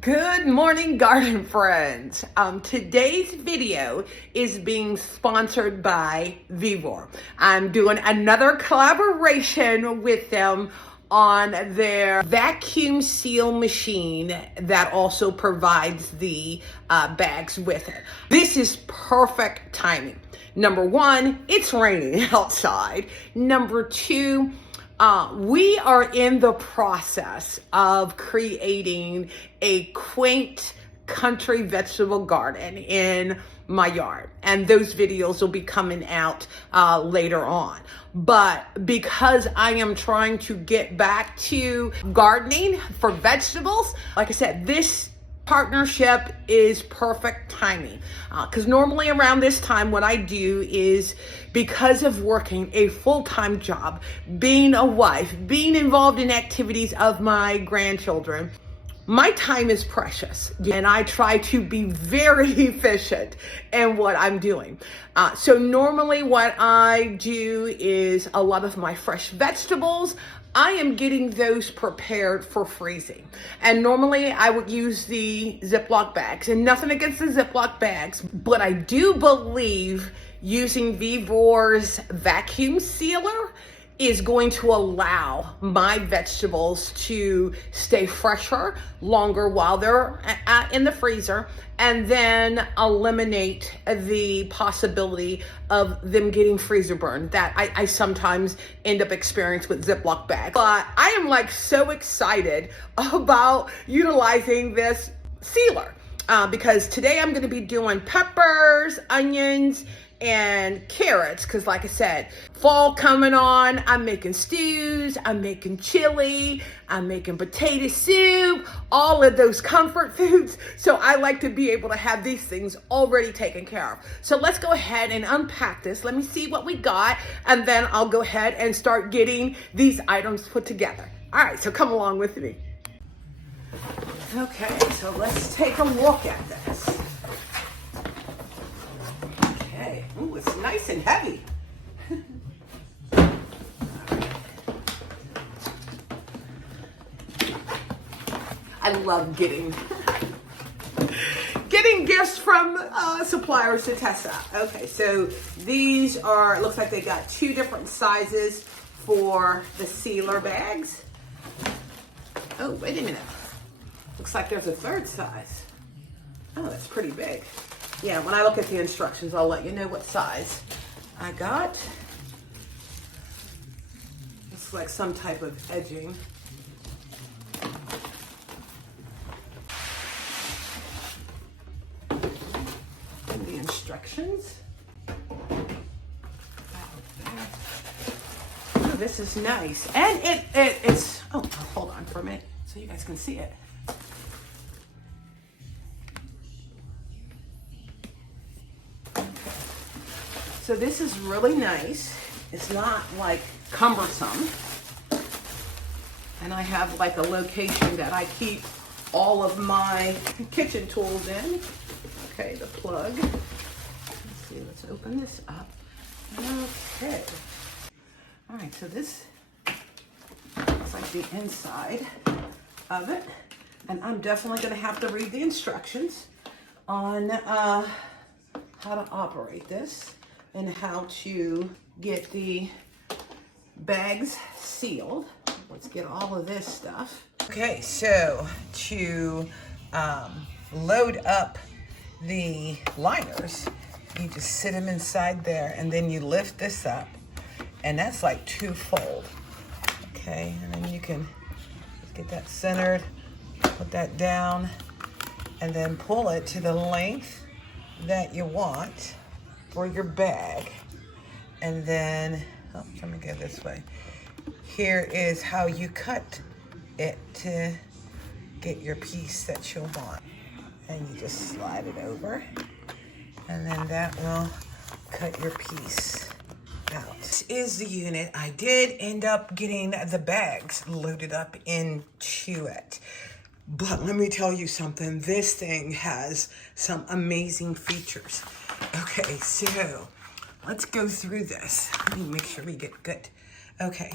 Good morning, garden friends. Today's video is being sponsored by Vevor. I'm doing another collaboration with them on their vacuum seal machine that also provides the bags with it. This is perfect timing. Number one, it's raining outside. Number two, we are in the process of creating a quaint country vegetable garden in my yard, and those videos will be coming out later on. But because I am trying to get back to gardening for vegetables, like I said, this partnership is perfect timing, because normally around this time what I do is, because of working a full-time job, being a wife, being involved in activities of my grandchildren, my time is precious, and I try to be very efficient in what I'm doing. So normally what I do is a lot of my fresh vegetables, I am getting those prepared for freezing. And normally I would use the Ziploc bags, and nothing against the Ziploc bags, but I do believe using Vevor's vacuum sealer is going to allow my vegetables to stay fresher longer while they're in the freezer, and then eliminate the possibility of them getting freezer burn that I sometimes end up experiencing with Ziploc bags. But I am like so excited about utilizing this sealer because today I'm going to be doing peppers, onions, and carrots, because like I said, fall coming on. I'm making stews, I'm making chili, I'm making potato soup, all of those comfort foods. So I like to be able to have these things already taken care of. So let's go ahead and unpack this. Let me see what we got, and then I'll go ahead and start getting these items put together. All right, so come along with me. Okay, so let's take a look at this. Ooh, it's nice and heavy. I love getting gifts from suppliers to test out. Okay, so these are, it looks like they got two different sizes for the sealer bags. Oh, wait a minute. Looks like there's a third size. Oh, that's pretty big. Yeah, when I look at the instructions, I'll let you know what size I got. It's like some type of edging. And the instructions. Oh, this is nice. And it's, oh, hold on for a minute so you guys can see it. So this is really nice. It's not like cumbersome. And I have like a location that I keep all of my kitchen tools in. Okay, the plug. Let's see, let's open this up. Okay. All right, so this looks like the inside of it. And I'm definitely gonna have to read the instructions on how to operate this and how to get the bags sealed. Let's get all of this stuff. Okay, so to load up the liners, you just sit them inside there, and then you lift this up, and that's like two-fold. Okay, and then you can just get that centered, put that down, and then pull it to the length that you want for your bag. And then, oh, let me go this way. Here is how you cut it to get your piece that you'll want. And you just slide it over, and then that will cut your piece out. This is the unit. I did end up getting the bags loaded up into it. But let me tell you something, this thing has some amazing features. Okay, so let's go through this. Let me make sure we get good. Okay,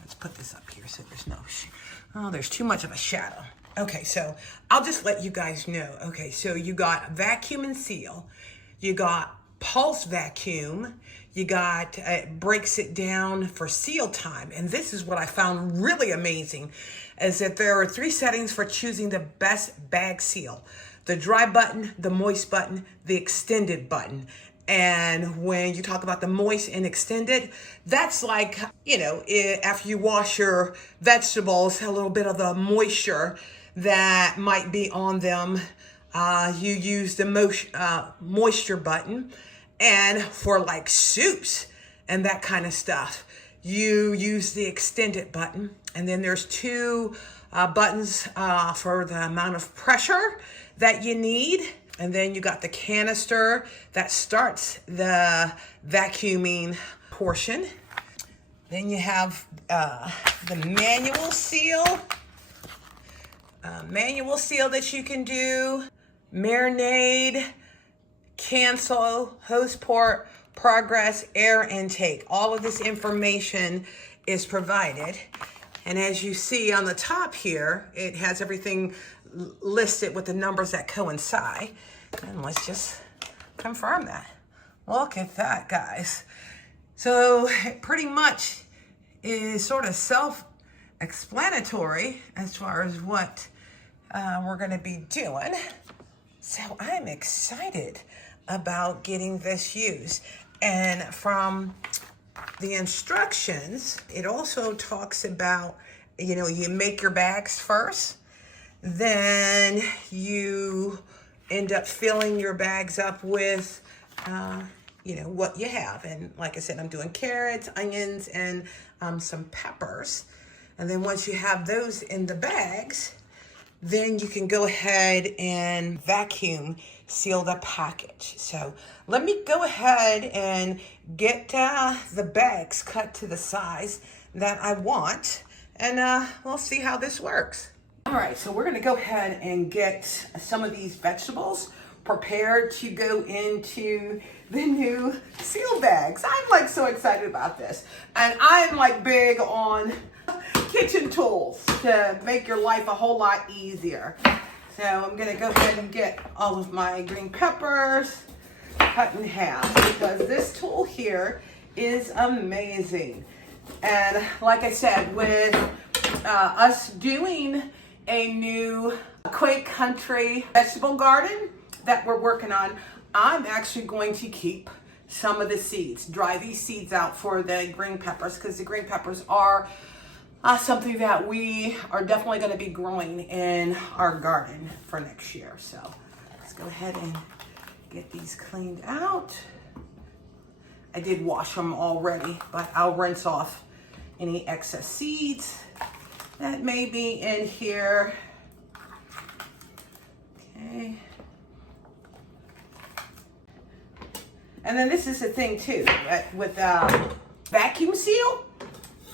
let's put this up here so there's no, there's too much of a shadow. Okay, so I'll just let you guys know. Okay, so you got vacuum and seal, you got pulse vacuum, you got breaks it down for seal time. And this is what I found really amazing, is that there are 3 settings for choosing the best bag seal: the dry button, the moist button, the extended button. And when you talk about the moist and extended, that's like, you know, after you wash your vegetables, a little bit of the moisture that might be on them, you use the moisture button. And for like soups and that kind of stuff, you use the extended button. And then there's 2 buttons for the amount of pressure that you need. And then you got the canister that starts the vacuuming portion. Then you have the manual seal that you can do, marinade, cancel, hose port, progress, air intake. All of this information is provided. And as you see on the top here, it has everything listed with the numbers that coincide. And let's just confirm that. Look at that, guys. So it pretty much is sort of self-explanatory as far as what we're going to be doing. So I'm excited about getting this used. And from the instructions, it also talks about, you know, you make your bags first, then you end up filling your bags up with, you know, what you have. And like I said, I'm doing carrots, onions, and some peppers. And then once you have those in the bags, then you can go ahead and vacuum seal the package. So let me go ahead and get the bags cut to the size that I want, and we'll see how this works. All right, so we're gonna go ahead and get some of these vegetables prepared to go into the new seal bags. I'm like so excited about this. And I'm like big on kitchen tools to make your life a whole lot easier. So I'm gonna go ahead and get all of my green peppers cut in half, because this tool here is amazing. And like I said, with us doing a new Quake Country vegetable garden that we're working on, I'm actually going to keep some of the seeds, dry these seeds out for the green peppers, because the green peppers are something that we are definitely going to be growing in our garden for next year. So let's go ahead and get these cleaned out. I did wash them already, but I'll rinse off any excess seeds that may be in here. Okay. And then this is the thing too, with vacuum seal,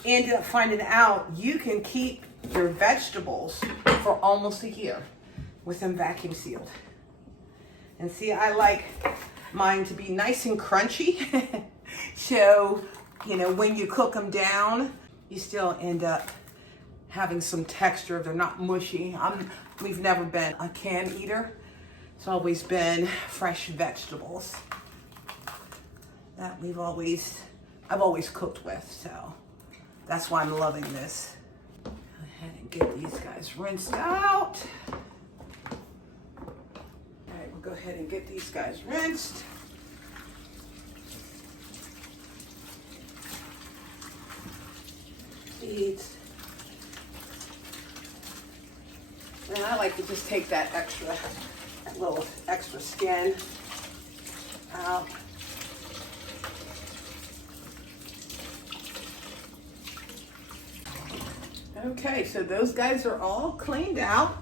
ended up finding out you can keep your vegetables for almost a year with them vacuum sealed. And see, I like mine to be nice and crunchy. So, you know, when you cook them down, you still end up having some texture. They're not mushy. We've never been a can eater. It's always been fresh vegetables that I've always cooked with. So that's why I'm loving this. Go ahead and get these guys rinsed out. All right, we'll go ahead and get these guys rinsed. Seeds. And I like to just take that little extra skin out. Okay, so those guys are all cleaned out.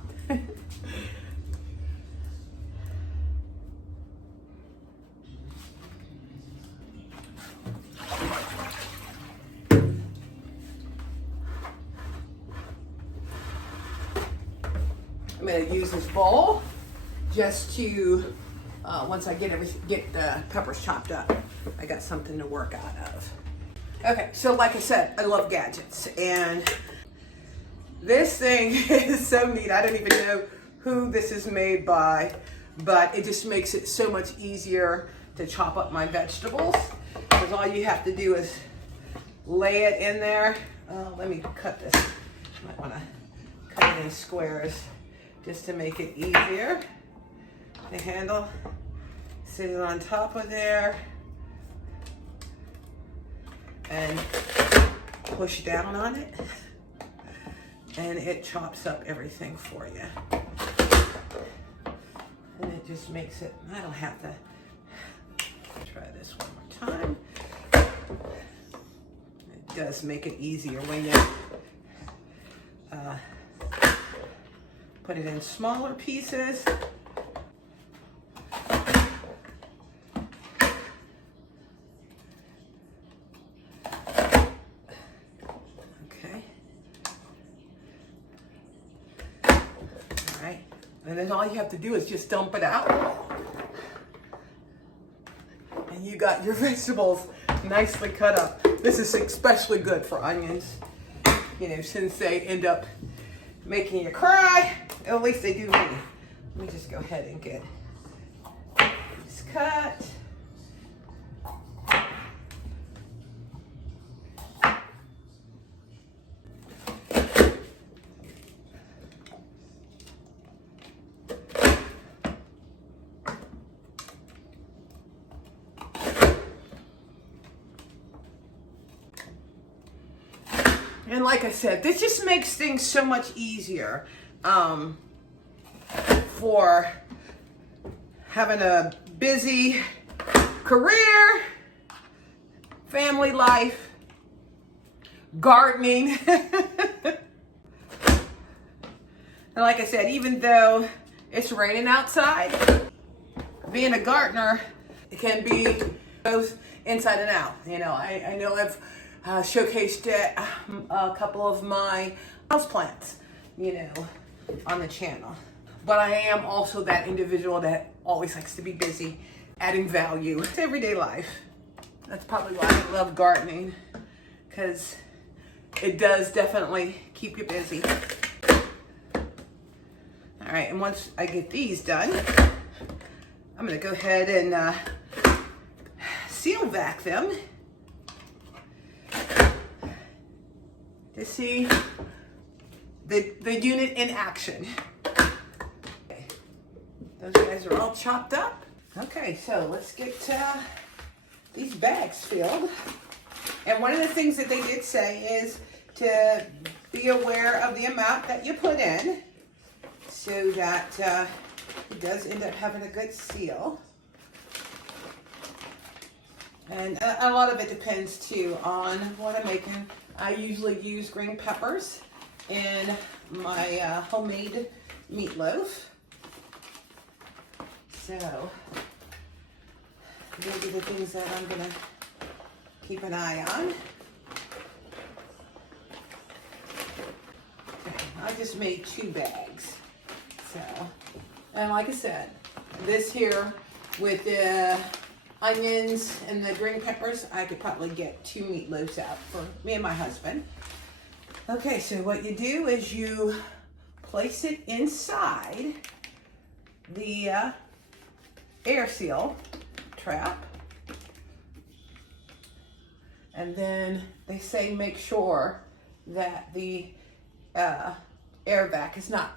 I'm going to use this bowl just to, once I get the peppers chopped up, I got something to work out of. Okay, so like I said, I love gadgets, and This thing is so neat. I don't even know who this is made by, but it just makes it so much easier to chop up my vegetables, because all you have to do is lay it in there. Let me cut this. Might want to cut it in squares just to make it easier. The handle, sit it on top of there and push down on it, and it chops up everything for you. And it just makes it, I don't have to try this one more time. It does make it easier when you put it in smaller pieces. And then all you have to do is just dump it out. And you got your vegetables nicely cut up. This is especially good for onions, you know, since they end up making you cry. At least they do me. Let me just go ahead and get this cut. And like I said, this just makes things so much easier for having a busy career, family life, gardening. And like I said, even though it's raining outside, being a gardener, it can be both inside and out. You know, I know I've showcased a couple of my houseplants, you know, on the channel. But I am also that individual that always likes to be busy, adding value to everyday life. That's probably why I love gardening, because it does definitely keep you busy. All right, and once I get these done, I'm gonna go ahead and seal vac them to see the unit in action. Okay. Those guys are all chopped up. Okay, so let's get these bags filled. And one of the things that they did say is to be aware of the amount that you put in, so that it does end up having a good seal. And a lot of it depends too on what I'm making. I usually use green peppers in my homemade meatloaf. So these are the things that I'm gonna keep an eye on. Okay, I just made 2 bags. So, and like I said, this here with the onions and the green peppers, I could probably get 2 meatloaves out for me and my husband. Okay, so what you do is you place it inside the air seal trap. And then they say make sure that the air vac is not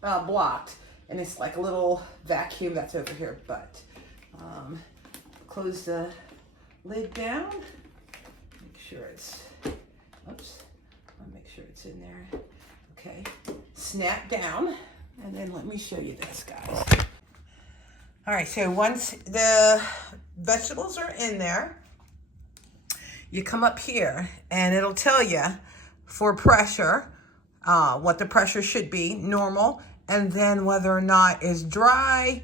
blocked. And it's like a little vacuum that's over here, but close the lid down. Make sure it's, oops, I'll make sure it's in there. Okay, snap down, and then let me show you this, guys. All right, so once the vegetables are in there, you come up here and it'll tell you for pressure, what the pressure should be, normal, and then whether or not it's dry,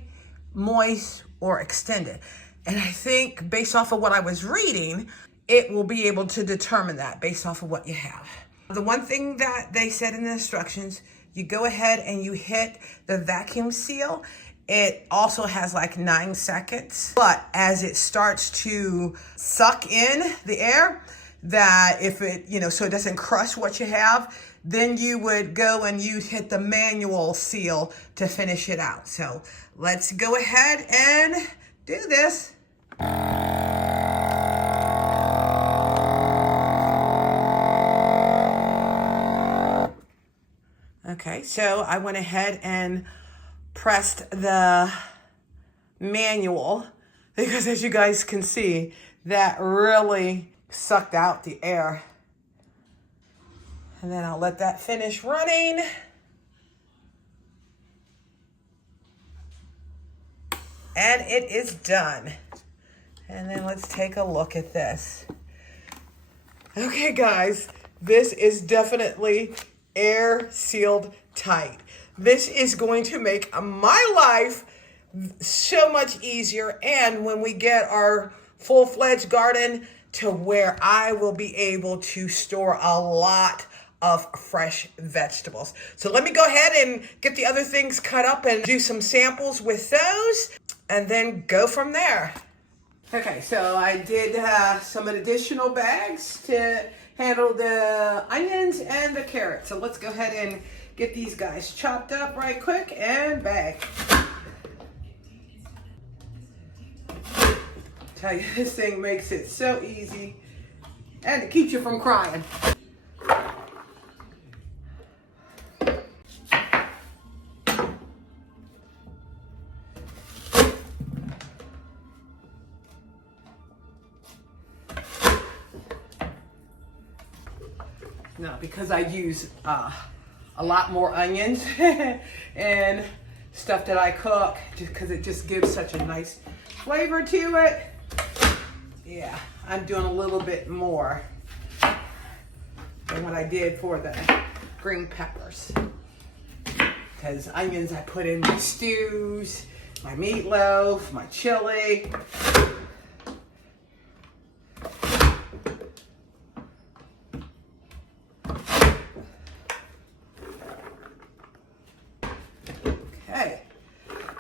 moist, or extended. And I think based off of what I was reading, it will be able to determine that based off of what you have. The one thing that they said in the instructions, you go ahead and you hit the vacuum seal. It also has like 9 seconds, but as it starts to suck in the air, that if it, you know, so it doesn't crush what you have, then you would go and you hit the manual seal to finish it out. So let's go ahead and do this. Okay, so I went ahead and pressed the manual because, as you guys can see, that really sucked out the air. And then I'll let that finish running. And it is done. And then let's take a look at this. Okay, guys, this is definitely air sealed tight. This is going to make my life so much easier, and when we get our full-fledged garden to where I will be able to store a lot of fresh vegetables. So let me go ahead and get the other things cut up and do some samples with those and then go from there. Okay, so I did some additional bags to handle the onions and the carrots. So let's go ahead and get these guys chopped up right quick and bag. Tell you, this thing makes it so easy, and it keeps you from crying. Now, because I use a lot more onions and stuff that I cook, just because it just gives such a nice flavor to it. Yeah, I'm doing a little bit more than what I did for the green peppers. Because onions I put in my stews, my meatloaf, my chili. Okay,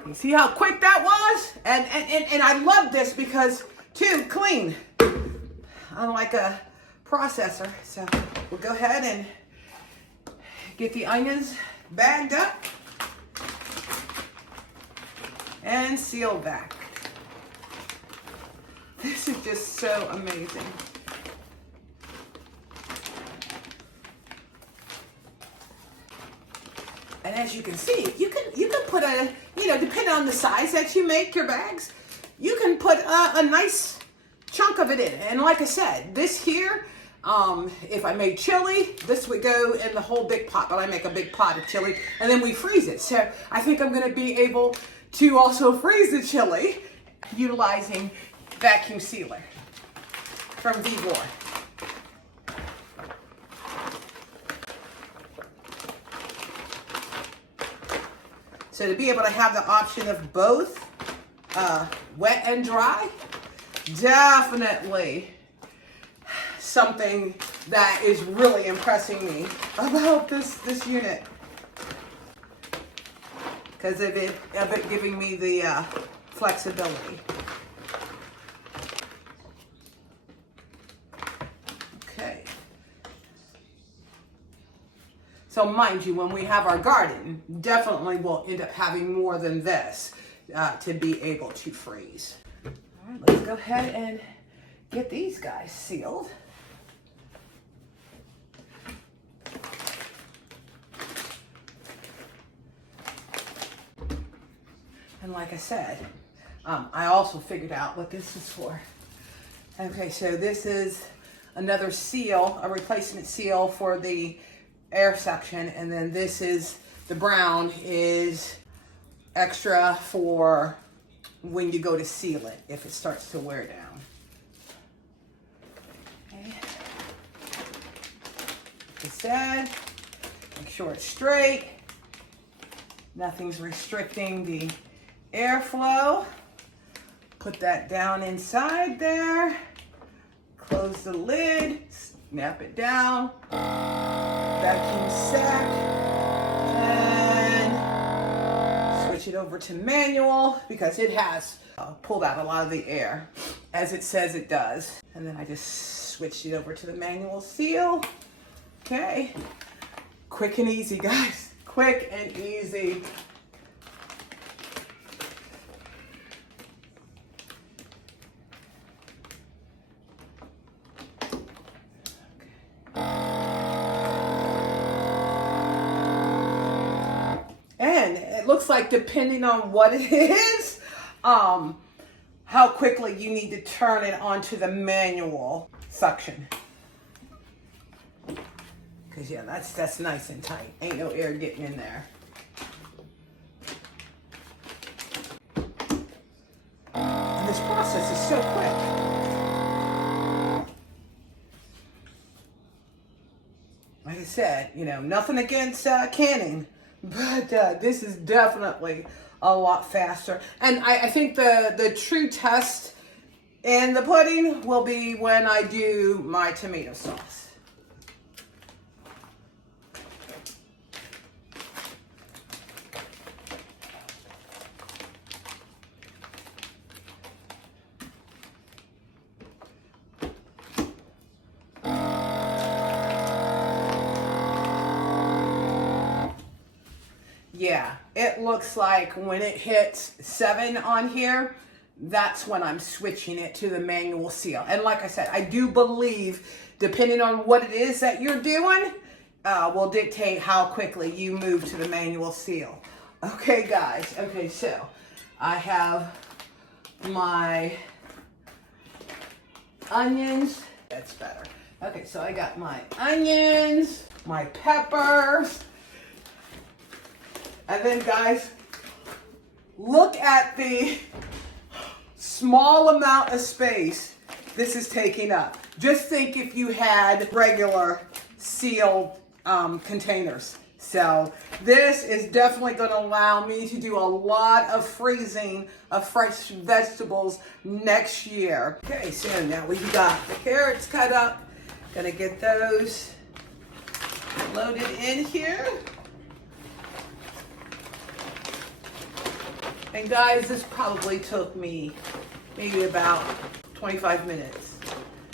you see how quick that was? And I love this because, too, clean. Unlike a processor. So we'll go ahead and get the onions bagged up and sealed back. This is just so amazing. And as you can see, you can put a, depending on the size that you make your bags, you can put a nice chunk of it in. And like I said, this here, if I made chili, this would go in the whole big pot, but I make a big pot of chili and then we freeze it. So I think I'm gonna be able to also freeze the chili utilizing vacuum sealer from Vevor. So to be able to have the option of both wet and dry, definitely something that is really impressing me about this unit. Because of it giving me the flexibility. Okay. So mind you, when we have our garden, definitely we'll end up having more than this to be able to freeze. All right, let's go ahead and get these guys sealed. And like I said, I also figured out what this is for. Okay, so this is another seal, a replacement seal for the air section, and then this is, the brown is extra for when you go to seal it, if it starts to wear down. Okay. Like I said, make sure it's straight. Nothing's restricting the airflow. Put that down inside there. Close the lid, snap it down. Vacuum sack, and switch it over to manual because it has pulled out a lot of the air, as it says it does. And then I just switched it over to the manual seal. Okay, Quick and easy, guys. Quick and easy. And it looks like, depending on what it is, how quickly you need to turn it onto the manual suction. Because yeah, that's nice and tight. Ain't no air getting in there. And this process is so quick. Like I said, you know, nothing against canning, but this is definitely a lot faster. And I think the true test in the pudding will be when I do my tomato sauce. Yeah, it looks like when it hits 7 on here, that's when I'm switching it to the manual seal. And like I said, I do believe, depending on what it is that you're doing, will dictate how quickly you move to the manual seal. Okay, guys. Okay, so I have my onions. That's better. Okay, so I got my onions, my peppers. And then, guys, look at the small amount of space this is taking up. Just think if you had regular sealed containers. So this is definitely going to allow me to do a lot of freezing of fresh vegetables next year. Okay, so now we've got the carrots cut up. Gonna get those loaded in here. And guys, this probably took me maybe about 25 minutes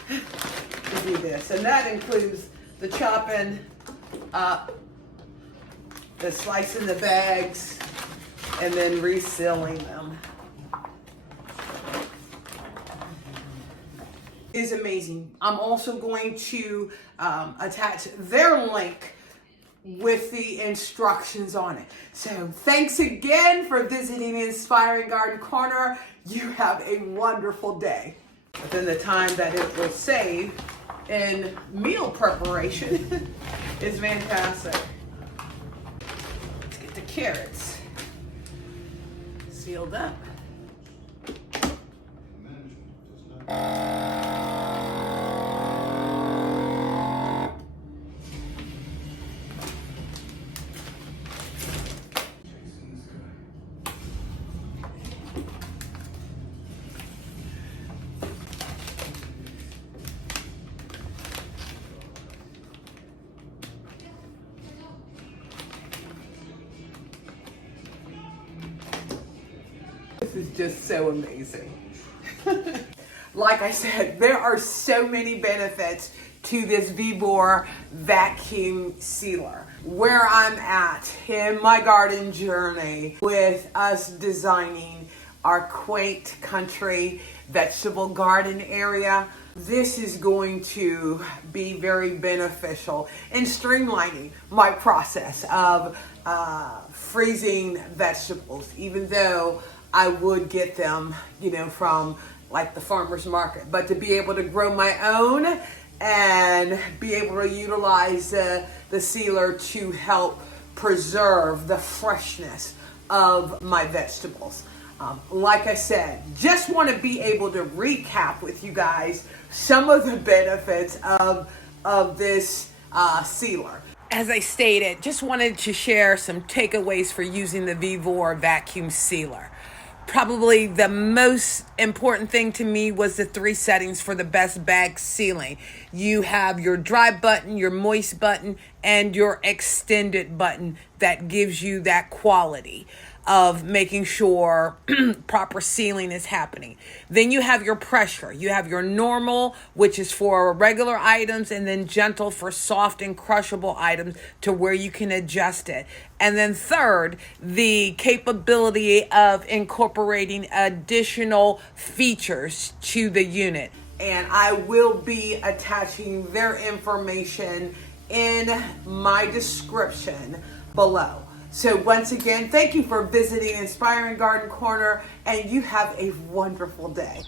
to do this. And that includes the chopping up, the slicing the bags, and then resealing them. Is amazing. I'm also going to attach their link with the instructions on it. So thanks again for visiting Inspiring Garden Corner. You have a wonderful day. Within the time that it will save in meal preparation is fantastic. Let's get the carrots sealed up. This is just so amazing. Like I said, there are so many benefits to this Vevor vacuum sealer. Where I'm at in my garden journey with us designing our quaint country vegetable garden area, this is going to be very beneficial in streamlining my process of freezing vegetables, even though I would get them, you know, from like the farmer's market. But to be able to grow my own and be able to utilize the sealer to help preserve the freshness of my vegetables. Like I said, just want to be able to recap with you guys some of the benefits of this sealer. As I stated, just wanted to share some takeaways for using the Vevor vacuum sealer. Probably the most important thing to me was the 3 settings for the best bag sealing. You have your dry button, your moist button, and your extended button that gives you that quality. of making sure proper sealing is happening. Then you have your pressure. You have your normal, which is for regular items, and then gentle for soft and crushable items to where you can adjust it. And then third, the capability of incorporating additional features to the unit. And I will be attaching their information in my description below. So once again, thank you for visiting Inspiring Garden Corner, and you have a wonderful day.